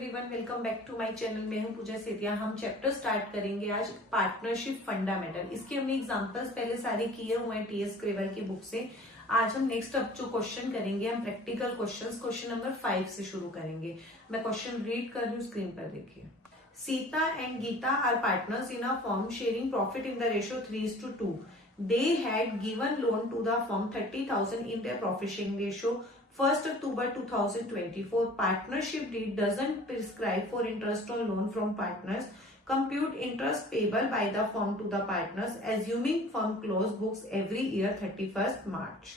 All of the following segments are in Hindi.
Everyone, welcome back to my channel. मैं हूं पूजा सेतिया। हम चैप्टर स्टार्ट करेंगे आज पार्टनरशिप फंडामेंटल। इसके हमने एग्जांपल्स पहले सारे किए हुए हैं टीएस क्रेवर की बुक से। आज हम नेक्स्ट अब जो क्वेश्चन करेंगे, हम प्रैक्टिकल क्वेश्चन नंबर 5 से शुरू करेंगे। मैं क्वेश्चन रीड कर रही हूँ, स्क्रीन पर देखिए। Sita and Gita are partners in a firm sharing profit in the ratio 3:2. They had given loan to the firm 30,000 in their profit sharing ratio 1st October 2024. Partnership deed doesn't prescribe for interest on loan from partners. Compute interest payable by the firm to the partners, assuming firm close books every year 31st March.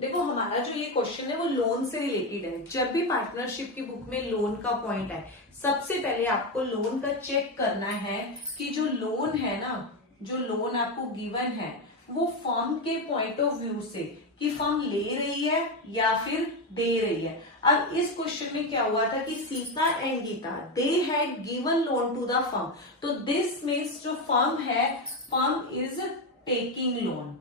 देखो, हमारा जो ये क्वेश्चन है वो लोन से रिलेटेड है। जब भी पार्टनरशिप की बुक में लोन का पॉइंट है, सबसे पहले आपको लोन का चेक करना है कि जो लोन है ना, जो लोन आपको गिवन है वो फर्म के पॉइंट ऑफ व्यू से कि फर्म ले रही है या फिर दे रही है। अब इस क्वेश्चन में क्या हुआ था कि Sita and Gita they had given loan to the firm, तो दिस मीन्स जो फर्म है, फर्म इज टेकिंग लोन।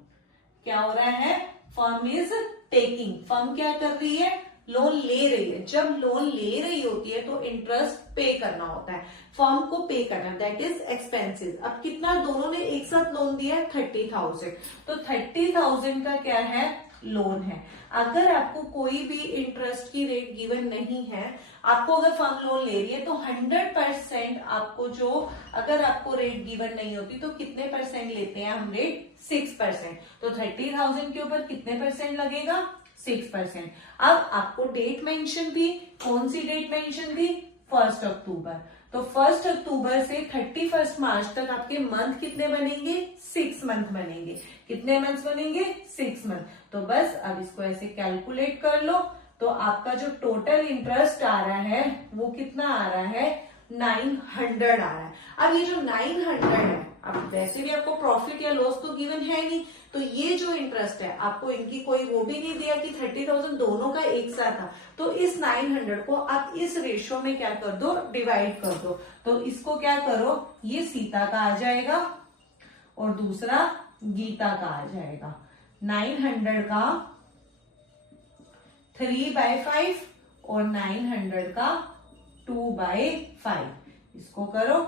क्या हो रहा है? Firm is taking. फर्म क्या कर रही है? लोन ले रही है। जब लोन ले रही होती है तो इंटरेस्ट पे करना होता है, फर्म को पे करना, दैट इज एक्सपेंसिव। अब कितना दोनों ने एक साथ लोन दिया है? 30,000। तो 30,000 का क्या है? लोन है। अगर आपको कोई भी इंटरेस्ट की रेट गिवन नहीं है, आपको अगर फर्म लोन ले रही है तो 100% आपको जो, अगर आपको रेट गिवन नहीं होती तो कितने परसेंट लेते हैं हम रेट? 6%। तो 30,000 के ऊपर कितने परसेंट लगेगा? 6%। अब आपको डेट मेंशन थी, कौन सी डेट मेंशन थी? 1 अक्टूबर। तो 1 अक्टूबर से 31 मार्च तक आपके मंथ कितने बनेंगे? 6 मंथ बनेंगे। कितने मंथ बनेंगे? 6 मंथ। तो बस अब इसको ऐसे कैलकुलेट कर लो, तो आपका जो टोटल इंटरेस्ट आ रहा है वो कितना आ रहा है? 900 आ रहा है। अब ये जो 900 है, अब वैसे भी आपको प्रॉफिट या लॉस तो गिवन है नहीं, तो ये जो इंटरेस्ट है आपको इनकी कोई वो भी नहीं दिया कि 30,000 दोनों का एक साथ था। तो इस 900 को आप इस रेशियो में क्या कर दो? डिवाइड कर दो। तो इसको क्या करो, ये सीता का आ जाएगा और दूसरा गीता का आ जाएगा। 900 का 3/5 और 900 का 2/5। इसको करो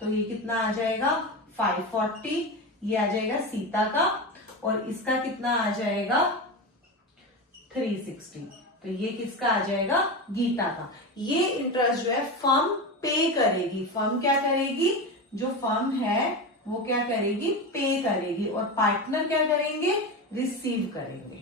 तो ये कितना आ जाएगा? 540। ये आ जाएगा सीता का और इसका कितना आ जाएगा? 360। तो ये किसका आ जाएगा? गीता का। ये इंटरेस्ट जो है फर्म पे करेगी। फर्म क्या करेगी? जो फर्म है वो क्या करेगी? पे करेगी। और पार्टनर क्या करेंगे? रिसीव करेंगे।